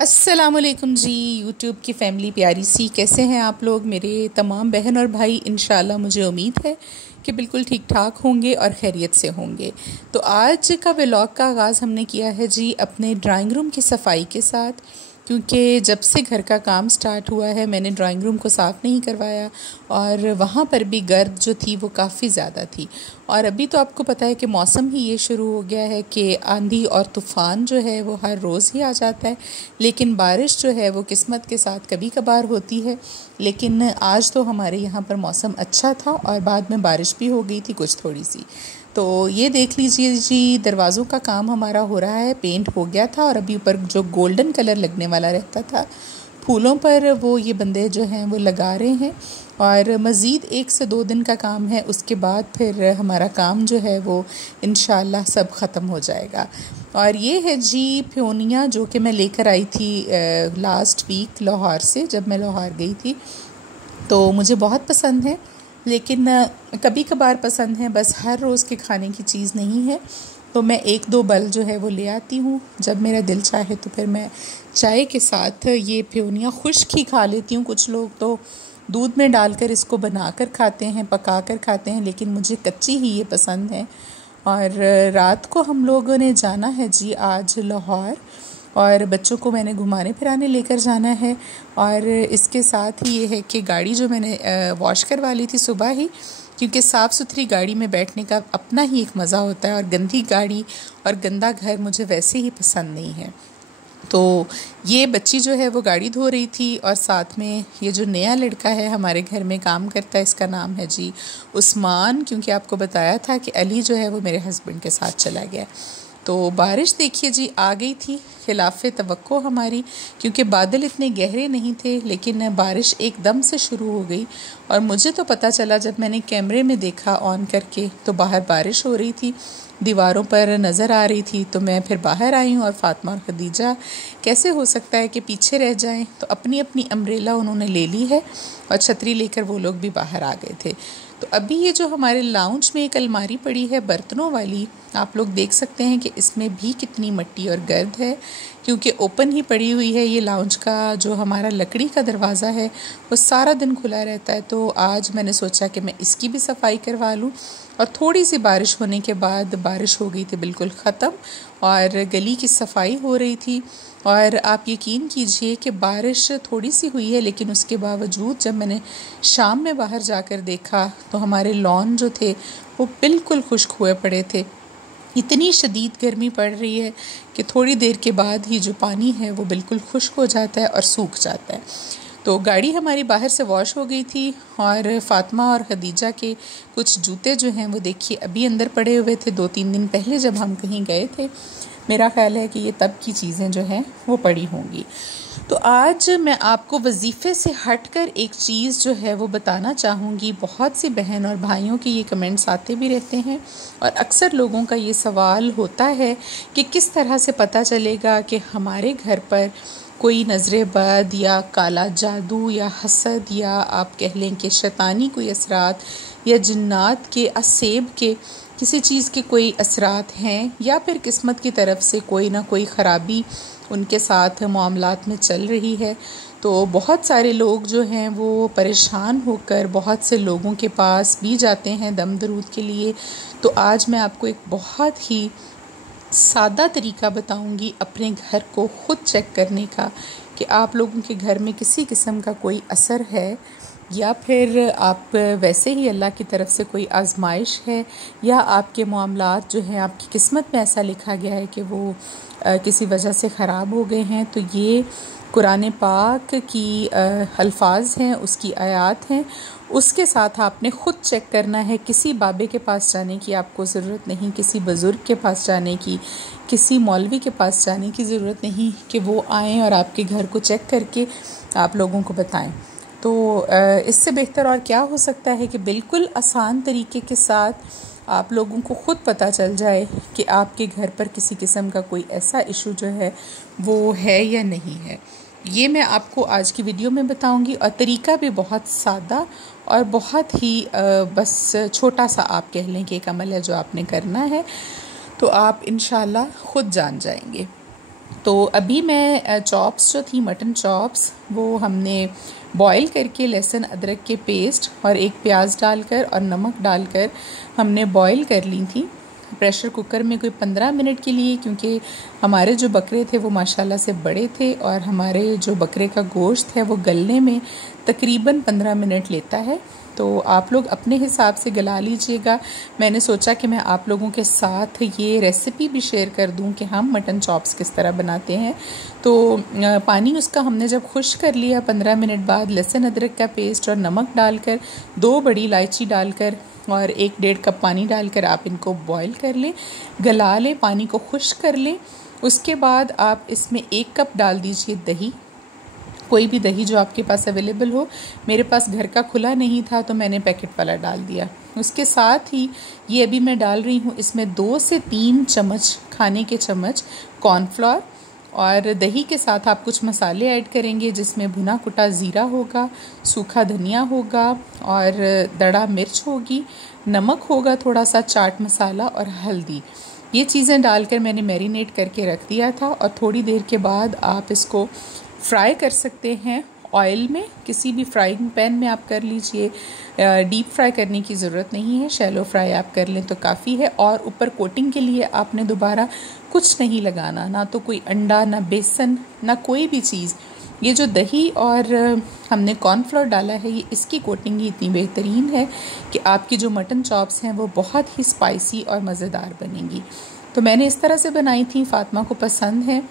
अस्सलामुअलैकुम जी। यूट्यूब की फ़ैमिली प्यारी सी, कैसे हैं आप लोग? मेरे तमाम बहन और भाई इंशाल्लाह मुझे उम्मीद है कि बिल्कुल ठीक ठाक होंगे और खैरियत से होंगे। तो आज का व्लॉग का आगाज़ हमने किया है जी अपने ड्राइंग रूम की सफाई के साथ, क्योंकि जब से घर का काम स्टार्ट हुआ है मैंने ड्राइंग रूम को साफ़ नहीं करवाया और वहाँ पर भी गर्द जो थी वो काफ़ी ज़्यादा थी। और अभी तो आपको पता है कि मौसम ही ये शुरू हो गया है कि आंधी और तूफ़ान जो है वो हर रोज़ ही आ जाता है, लेकिन बारिश जो है वो किस्मत के साथ कभी कभार होती है। लेकिन आज तो हमारे यहाँ पर मौसम अच्छा था और बाद में बारिश भी हो गई थी कुछ थोड़ी सी। तो ये देख लीजिए जी, दरवाज़ों का काम हमारा हो रहा है, पेंट हो गया था और अभी ऊपर जो गोल्डन कलर लगने वाला रहता था फूलों पर वो ये बंदे जो हैं वो लगा रहे हैं। और मज़ीद 1 से 2 दिन का काम है, उसके बाद फिर हमारा काम जो है वो इंशाल्लाह सब ख़त्म हो जाएगा। और ये है जी प्योनिया जो कि मैं लेकर आई थी लास्ट वीक लाहौर से, जब मैं लाहौर गई थी। तो मुझे बहुत पसंद है, लेकिन कभी कभार पसंद है, बस हर रोज़ के खाने की चीज़ नहीं है। तो मैं 1-2 बल जो है वो ले आती हूँ जब मेरा दिल चाहे, तो फिर मैं चाय के साथ ये प्योनिया खुश्क ही खा लेती हूँ। कुछ लोग तो दूध में डालकर इसको बनाकर खाते हैं, पकाकर खाते हैं, लेकिन मुझे कच्ची ही ये पसंद है। और रात को हम लोगों ने जाना है जी आज लाहौर, और बच्चों को मैंने घुमाने फिराने लेकर जाना है। और इसके साथ ही ये है कि गाड़ी जो मैंने वॉश करवा ली थी सुबह ही, क्योंकि साफ़ सुथरी गाड़ी में बैठने का अपना ही एक मज़ा होता है और गंदी गाड़ी और गंदा घर मुझे वैसे ही पसंद नहीं है। तो ये बच्ची जो है वो गाड़ी धो रही थी और साथ में ये जो नया लड़का है हमारे घर में काम करता है, इसका नाम है जी उस्मान, क्योंकि आपको बताया था कि अली जो है वो मेरे हस्बैंड के साथ चला गया। तो बारिश देखिए जी आ गई थी खिलाफ़े तवक्को हमारी, क्योंकि बादल इतने गहरे नहीं थे, लेकिन बारिश एकदम से शुरू हो गई। और मुझे तो पता चला जब मैंने कैमरे में देखा ऑन करके तो बाहर बारिश हो रही थी, दीवारों पर नज़र आ रही थी। तो मैं फिर बाहर आई हूँ और फ़ातिमा और खदीजा कैसे हो सकता है कि पीछे रह जाएं, तो अपनी अपनी अम्ब्रेला उन्होंने ले ली है और छतरी लेकर वो लोग भी बाहर आ गए थे। तो अभी ये जो हमारे लाउंज में एक अलमारी पड़ी है बर्तनों वाली, आप लोग देख सकते हैं कि इसमें भी कितनी मिट्टी और गर्द है, क्योंकि ओपन ही पड़ी हुई है। ये लाउंज का जो हमारा लकड़ी का दरवाज़ा है वो सारा दिन खुला रहता है। तो आज मैंने सोचा कि मैं इसकी भी सफाई करवा लूँ। और थोड़ी सी बारिश होने के बाद, बारिश हो गई थी बिल्कुल ख़त्म और गली की सफाई हो रही थी। और आप यकीन कीजिए कि बारिश थोड़ी सी हुई है, लेकिन उसके बावजूद जब मैंने शाम में बाहर जाकर देखा तो हमारे लॉन जो थे वो बिल्कुल खुश्क हुए पड़े थे। इतनी शदीद गर्मी पड़ रही है कि थोड़ी देर के बाद ही जो पानी है वो बिल्कुल खुश्क हो जाता है और सूख जाता है। तो गाड़ी हमारी बाहर से वॉश हो गई थी और फ़ातिमा और खदीजा के कुछ जूते जो हैं वो देखिए अभी अंदर पड़े हुए थे। 2-3 दिन पहले जब हम कहीं गए थे, मेरा ख्याल है कि ये तब की चीज़ें जो हैं वो पड़ी होंगी। तो आज मैं आपको वजीफ़े से हटकर एक चीज़ जो है वो बताना चाहूँगी। बहुत सी बहन और भाइयों के ये कमेंट्स आते भी रहते हैं और अक्सर लोगों का ये सवाल होता है कि किस तरह से पता चलेगा कि हमारे घर पर कोई नज़र बद या काला जादू या हसद या आप कह लें कि शैतानी कोई असरात या जिन्नात के असेब के किसी चीज़ के कोई असरात हैं, या फिर किस्मत की तरफ से कोई ना कोई ख़राबी उनके साथ मामलात में चल रही है। तो बहुत सारे लोग जो हैं वो परेशान होकर बहुत से लोगों के पास भी जाते हैं दम दरूद के लिए। तो आज मैं आपको एक बहुत ही सादा तरीका बताऊंगी अपने घर को ख़ुद चेक करने का कि आप लोगों के घर में किसी किस्म का कोई असर है, या फिर आप वैसे ही अल्लाह की तरफ से कोई आजमाइश है, या आपके मामलात जो हैं आपकी किस्मत में ऐसा लिखा गया है कि वो किसी वजह से ख़राब हो गए हैं। तो ये कुरान पाक की अल्फाज हैं, उसकी आयात हैं, उसके साथ आपने ख़ुद चेक करना है। किसी बाबे के पास जाने की आपको ज़रूरत नहीं, किसी बुज़ुर्ग के पास जाने की, किसी मौलवी के पास जाने की ज़रूरत नहीं कि वो आएँ और आपके घर को चेक करके आप लोगों को बताएं। तो इससे बेहतर और क्या हो सकता है कि बिल्कुल आसान तरीके के साथ आप लोगों को ख़ुद पता चल जाए कि आपके घर पर किसी किस्म का कोई ऐसा इशू जो है वो है या नहीं है। ये मैं आपको आज की वीडियो में बताऊंगी और तरीका भी बहुत सादा और बहुत ही बस छोटा सा आप कह लें कि एक अमल है जो आपने करना है, तो आप इंशाल्लाह ख़ुद जान जाएंगे। तो अभी मैं चॉप्स जो थी मटन चॉप्स वो हमने बॉईल करके लहसुन अदरक के पेस्ट और एक प्याज डालकर और नमक डालकर हमने बॉईल कर ली थी प्रेशर कुकर में कोई 15 मिनट के लिए, क्योंकि हमारे जो बकरे थे वो माशाल्लाह से बड़े थे और हमारे जो बकरे का गोश्त है वो गलने में तकरीबन 15 मिनट लेता है। तो आप लोग अपने हिसाब से गला लीजिएगा। मैंने सोचा कि मैं आप लोगों के साथ ये रेसिपी भी शेयर कर दूं कि हम मटन चॉप्स किस तरह बनाते हैं। तो पानी उसका हमने जब खुश कर लिया 15 मिनट बाद लहसुन अदरक का पेस्ट और नमक डालकर 2 बड़ी इलायची डालकर और 1-1.5 कप पानी डालकर आप इनको बॉईल कर लें, गला लें, पानी को खुश कर लें। उसके बाद आप इसमें 1 कप डाल दीजिए दही, कोई भी दही जो आपके पास अवेलेबल हो। मेरे पास घर का खुला नहीं था तो मैंने पैकेट वाला डाल दिया। उसके साथ ही ये अभी मैं डाल रही हूँ इसमें 2 से 3 चम्मच खाने के चम्मच कॉर्नफ्लोर, और दही के साथ आप कुछ मसाले ऐड करेंगे जिसमें भुना कुटा ज़ीरा होगा, सूखा धनिया होगा और दड़ा मिर्च होगी, नमक होगा, थोड़ा सा चाट मसाला और हल्दी। ये चीज़ें डालकर मैंने मैरिनेट करके रख दिया था और थोड़ी देर के बाद आप इसको फ्राई कर सकते हैं ऑयल में, किसी भी फ्राइंग पैन में आप कर लीजिए। डीप फ्राई करने की ज़रूरत नहीं है, शैलो फ्राई आप कर लें तो काफ़ी है। और ऊपर कोटिंग के लिए आपने दोबारा कुछ नहीं लगाना, ना तो कोई अंडा, ना बेसन, ना कोई भी चीज़। ये जो दही और हमने कॉर्नफ्लोर डाला है ये इसकी कोटिंग ही इतनी बेहतरीन है कि आपकी जो मटन चॉप्स हैं वो बहुत ही स्पाइसी और मज़ेदार बनेंगी। तो मैंने इस तरह से बनाई थी, फ़ातिमा को पसंद है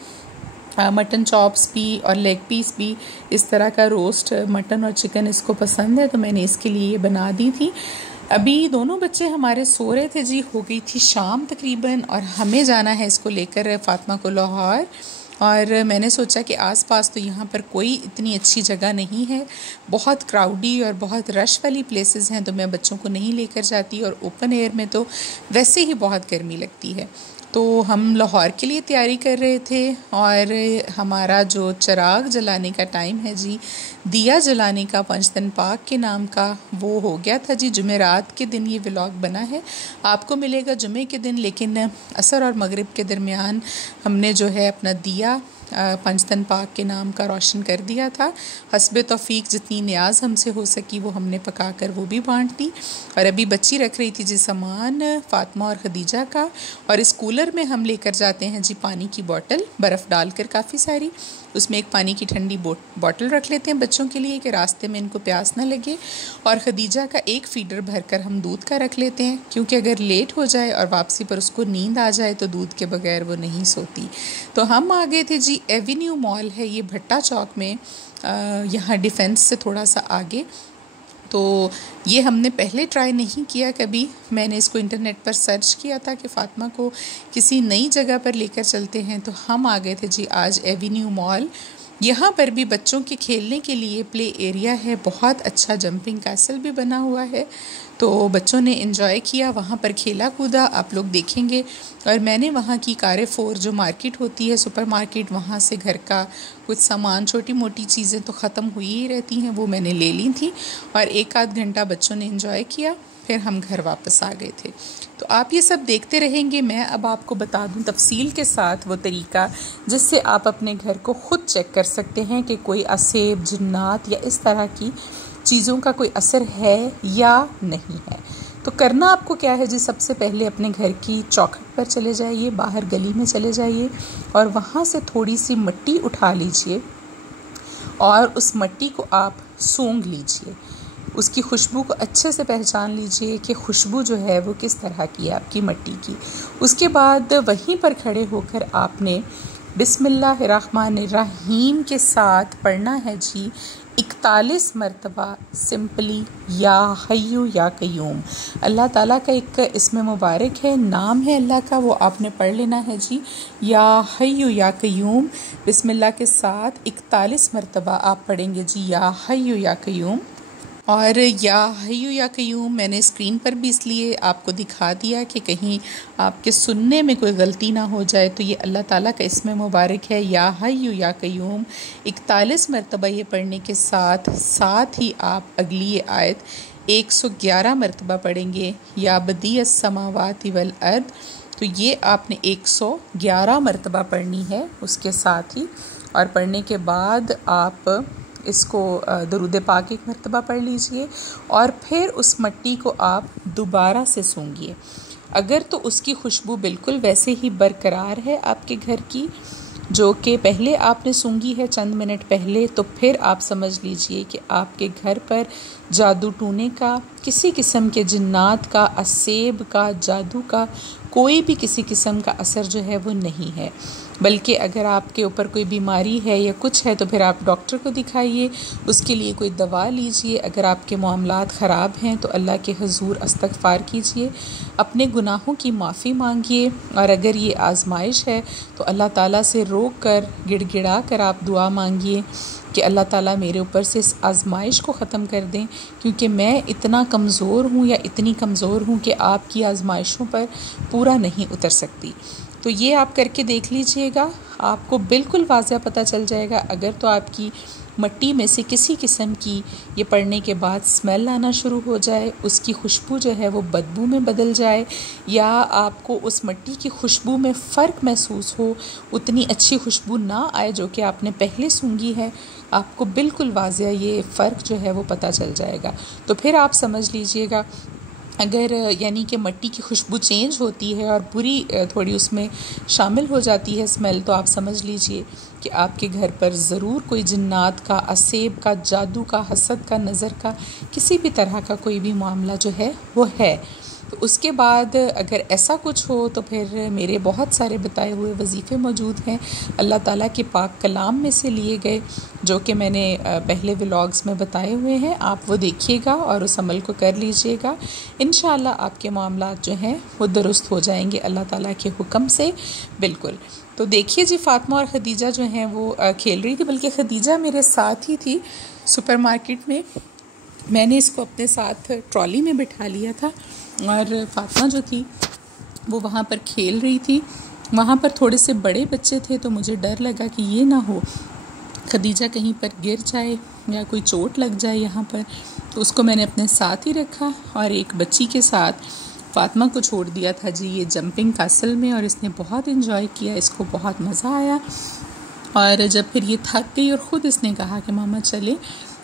मटन चॉप्स भी और लेग पीस भी, इस तरह का रोस्ट मटन और चिकन इसको पसंद है, तो मैंने इसके लिए ये बना दी थी। अभी दोनों बच्चे हमारे सो रहे थे जी, हो गई थी शाम तकरीबन और हमें जाना है इसको लेकर फ़ातिमा को लाहौर। और मैंने सोचा कि आसपास तो यहाँ पर कोई इतनी अच्छी जगह नहीं है, बहुत क्राउडी और बहुत रश वाली प्लेसेस हैं, तो मैं बच्चों को नहीं लेकर जाती और ओपन एयर में तो वैसे ही बहुत गर्मी लगती है। तो हम लाहौर के लिए तैयारी कर रहे थे और हमारा जो चिराग जलाने का टाइम है जी, दिया जलाने का पंचतन पाक के नाम का, वो हो गया था जी। जुमेरात के दिन ये व्लॉग बना है, आपको मिलेगा जुमे के दिन, लेकिन असर और मगरिब के दरमियान हमने जो है अपना दिया पंचतन पाक के नाम का रोशन कर दिया था। हस्बे तौफीक जितनी न्याज हमसे हो सकी वो हमने पका कर वो भी बांट दी। और अभी बच्ची रख रही थी जी सामान फ़ातिमा और खदीजा का, और इस कूलर में हम लेकर जाते हैं जी पानी की बोतल बर्फ़ डालकर काफ़ी सारी, उसमें एक पानी की ठंडी बोतल रख लेते हैं बच्चों के लिए कि रास्ते में इनको प्यास ना लगे। और खदीजा का एक फ़ीडर भरकर हम दूध का रख लेते हैं, क्योंकि अगर लेट हो जाए और वापसी पर उसको नींद आ जाए तो दूध के बगैर वो नहीं सोती। तो हम आ गए थे जी, एवेन्यू मॉल है ये भट्टा चौक में, यहाँ डिफेंस से थोड़ा सा आगे। तो ये हमने पहले ट्राई नहीं किया कभी, मैंने इसको इंटरनेट पर सर्च किया था कि फ़ातिमा को किसी नई जगह पर लेकर चलते हैं, तो हम आ गए थे जी आज एवेन्यू मॉल। यहाँ पर भी बच्चों के खेलने के लिए प्ले एरिया है, बहुत अच्छा जंपिंग कैसल भी बना हुआ है, तो बच्चों ने एंजॉय किया, वहाँ पर खेला कूदा, आप लोग देखेंगे। और मैंने वहाँ की कार4 जो मार्केट होती है सुपर मार्केट, वहाँ से घर का कुछ सामान, छोटी मोटी चीज़ें तो ख़त्म हुई ही रहती हैं, वो मैंने ले ली थी और 1-आध घंटा बच्चों ने एंजॉय किया, फिर हम घर वापस आ गए थे। तो आप ये सब देखते रहेंगे। मैं अब आपको बता दूं तफसील के साथ वो तरीका जिससे आप अपने घर को ख़ुद चेक कर सकते हैं कि कोई असेब, जिन्नात या इस तरह की चीज़ों का कोई असर है या नहीं है। तो करना आपको क्या है जी, सबसे पहले अपने घर की चौखट पर चले जाइए, बाहर गली में चले जाइए और वहाँ से थोड़ी सी मिट्टी उठा लीजिए और उस मिट्टी को आप सूंघ लीजिए, उसकी खुशबू को अच्छे से पहचान लीजिए कि खुशबू जो है वो किस तरह की है आपकी मिट्टी की। उसके बाद वहीं पर खड़े होकर आपने बिस्मिल्लाहिर्रहमानिर्रहीम के साथ पढ़ना है जी 41 मरतबा सिंपली या हय्यू या कय्यूम। अल्लाह ताला का एक इसमें मुबारक है, नाम है अल्लाह का, वो आपने पढ़ लेना है जी, या हय्यू या कय्यूम। बिस्मिल्लाह के साथ 41 मरतबा आप पढ़ेंगे जी या हय्यू या कय्यूम। और या हय्यू या कय्यूम मैंने स्क्रीन पर भी इसलिए आपको दिखा दिया कि कहीं आपके सुनने में कोई गलती ना हो जाए। तो ये अल्लाह ताला का इसमें मुबारक है, या हय्यू या कय्यूम। 41 मरतबा ये पढ़ने के साथ साथ ही आप अगली आयत 111 मरतबा पढ़ेंगे, या बदी अस्समावाति वल अर्द। तो ये आपने 111 मरतबा पढ़नी है उसके साथ ही। और पढ़ने के बाद आप इसको दरूद पाक 1 मरतबा पढ़ लीजिए और फिर उस मट्टी को आप दोबारा से सूंघिए। अगर तो उसकी खुशबू बिल्कुल वैसे ही बरकरार है आपके घर की जो कि पहले आपने सूंघी है चंद मिनट पहले, तो फिर आप समझ लीजिए कि आपके घर पर जादू टूने का, किसी किस्म के जिन्नात का, असेब का, जादू का कोई भी किसी किस्म का असर जो है वो नहीं है। बल्कि अगर आपके ऊपर कोई बीमारी है या कुछ है तो फिर आप डॉक्टर को दिखाइए, उसके लिए कोई दवा लीजिए। अगर आपके मामलात ख़राब हैं तो अल्लाह के हुजूर इस्तग़फ़ार कीजिए, अपने गुनाहों की माफ़ी मांगिए। और अगर ये आजमाइश है तो अल्लाह ताला से रोक कर, गिड़गिड़ा कर आप दुआ मांगिए कि अल्लाह ताला मेरे ऊपर से इस आजमाइश को ख़त्म कर दें, क्योंकि मैं इतना कमज़ोर हूँ या इतनी कमज़ोर हूँ कि आपकी आजमाइशों पर पूरा नहीं उतर सकती। तो ये आप करके देख लीजिएगा, आपको बिल्कुल वाज़ह पता चल जाएगा। अगर तो आपकी मट्टी में से किसी किस्म की ये पड़ने के बाद स्मेल आना शुरू हो जाए, उसकी खुशबू जो है वो बदबू में बदल जाए, या आपको उस मट्टी की खुशबू में फ़र्क महसूस हो, उतनी अच्छी खुशबू ना आए जो कि आपने पहले सूंघी है, आपको बिल्कुल वाज़ह ये फ़र्क जो है वो पता चल जाएगा। तो फिर आप समझ लीजिएगा, अगर यानी कि मट्टी की खुशबू चेंज होती है और बुरी थोड़ी उसमें शामिल हो जाती है स्मेल, तो आप समझ लीजिए कि आपके घर पर ज़रूर कोई जिन्नात का, असेब का, जादू का, हसद का, नज़र का, किसी भी तरह का कोई भी मामला जो है वो है। तो उसके बाद अगर ऐसा कुछ हो तो फिर मेरे बहुत सारे बताए हुए वजीफ़े मौजूद हैं अल्लाह ताला के पाक कलाम में से लिए गए, जो कि मैंने पहले व्लॉग्स में बताए हुए हैं। आप वो देखिएगा और उस अमल को कर लीजिएगा। इंशाअल्लाह आपके मामलात जो हैं वो दुरुस्त हो जाएंगे अल्लाह ताला के हुक्म से। बिल्कुल। तो देखिए जी, फ़ातिमा और ख़दीजा जो हैं वो खेल रही थी, बल्कि ख़दीजा मेरे साथ ही थी सुपरमार्केट में। मैंने इसको अपने साथ ट्रॉली में बिठा लिया था और फ़ातिमा जो थी वो वहाँ पर खेल रही थी। वहाँ पर थोड़े से बड़े बच्चे थे तो मुझे डर लगा कि ये ना हो ख़दीजा कहीं पर गिर जाए या कोई चोट लग जाए यहाँ पर, तो उसको मैंने अपने साथ ही रखा और एक बच्ची के साथ फ़ातिमा को छोड़ दिया था जी ये जंपिंग कासल में, और इसने बहुत इन्जॉय किया, इसको बहुत मज़ा आया। और जब फिर ये थक गई और ख़ुद इसने कहा कि मामा चले,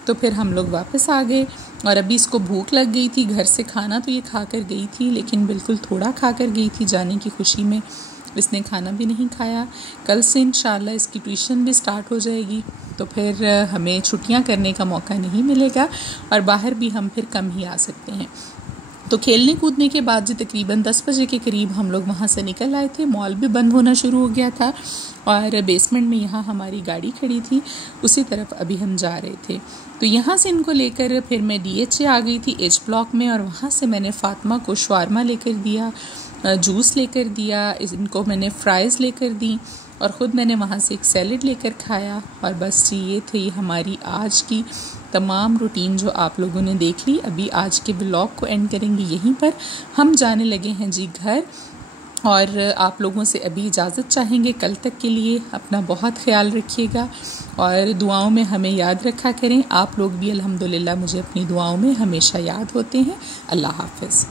तो फिर हम लोग वापस आ गए। और अभी इसको भूख लग गई थी, घर से खाना तो ये खा कर गई थी, लेकिन बिल्कुल थोड़ा खा कर गई थी, जाने की खुशी में इसने खाना भी नहीं खाया। कल से इंशाल्लाह इसकी ट्यूशन भी स्टार्ट हो जाएगी, तो फिर हमें छुट्टियां करने का मौका नहीं मिलेगा और बाहर भी हम फिर कम ही आ सकते हैं। तो खेलने कूदने के बाद जी तकरीबन 10 बजे के करीब हम लोग वहाँ से निकल आए थे। मॉल भी बंद होना शुरू हो गया था और बेसमेंट में यहाँ हमारी गाड़ी खड़ी थी, उसी तरफ अभी हम जा रहे थे। तो यहाँ से इनको लेकर फिर मैं DHA आ गई थी एच ब्लॉक में, और वहाँ से मैंने फ़ातिमा को शवारमा लेकर दिया, जूस लेकर दिया, इनको मैंने फ़्राइज़ लेकर दी और ख़ुद मैंने वहाँ से एक सैलड लेकर खाया। और बस जी ये थी हमारी आज की तमाम रूटीन जो आप लोगों ने देख ली। अभी आज के व्लॉग को एंड करेंगे यहीं पर, हम जाने लगे हैं जी घर, और आप लोगों से अभी इजाज़त चाहेंगे कल तक के लिए। अपना बहुत ख्याल रखिएगा और दुआओं में हमें याद रखा करें। आप लोग भी अल्हम्दुलिल्लाह मुझे अपनी दुआओं में हमेशा याद होते हैं। अल्लाह हाफ़िज़।